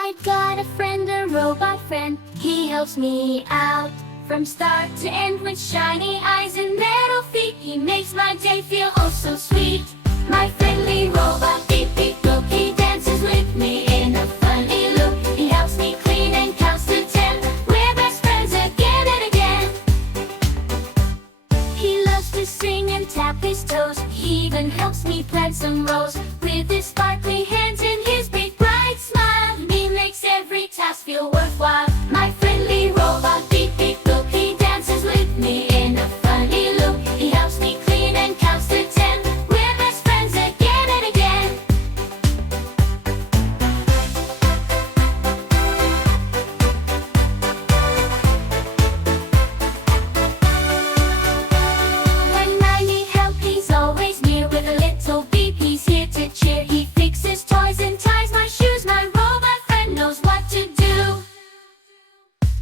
I've got a friend, a robot friend. He helps me out from start to end with shiny eyes and metal feet. He makes my day feel oh so sweet. My friendly robot Beep Beep Boop. He dances with me in a funny loop. He helps me clean and counts to 10. We're best friends again and again. He loves to sing and tap his toes. He even helps me plant some rose. With his sparkly hands and his big bright smile, he makes every task feel worthwhile. My friendly robot Beep Beep Boop. He dances with me in a funny loop. He helps me clean and counts to 10. We're best friends again and again. When I need help, he's always near. With a little beep, he's here to cheer. He fixes toys and ties my shoes. My robot friend knows what to do.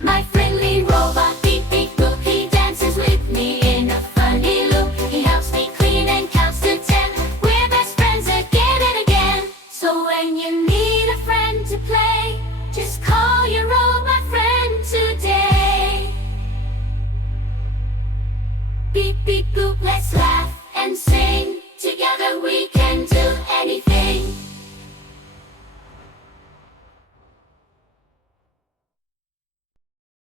My friendly robot Beep Beep Boop. He dances with me in a funny loop. He helps me clean and counts to 10. We're best friends again and again. So when you need a friend to play, just call your robot friend today. Beep Beep Boop, let's laugh and sing. Together we can do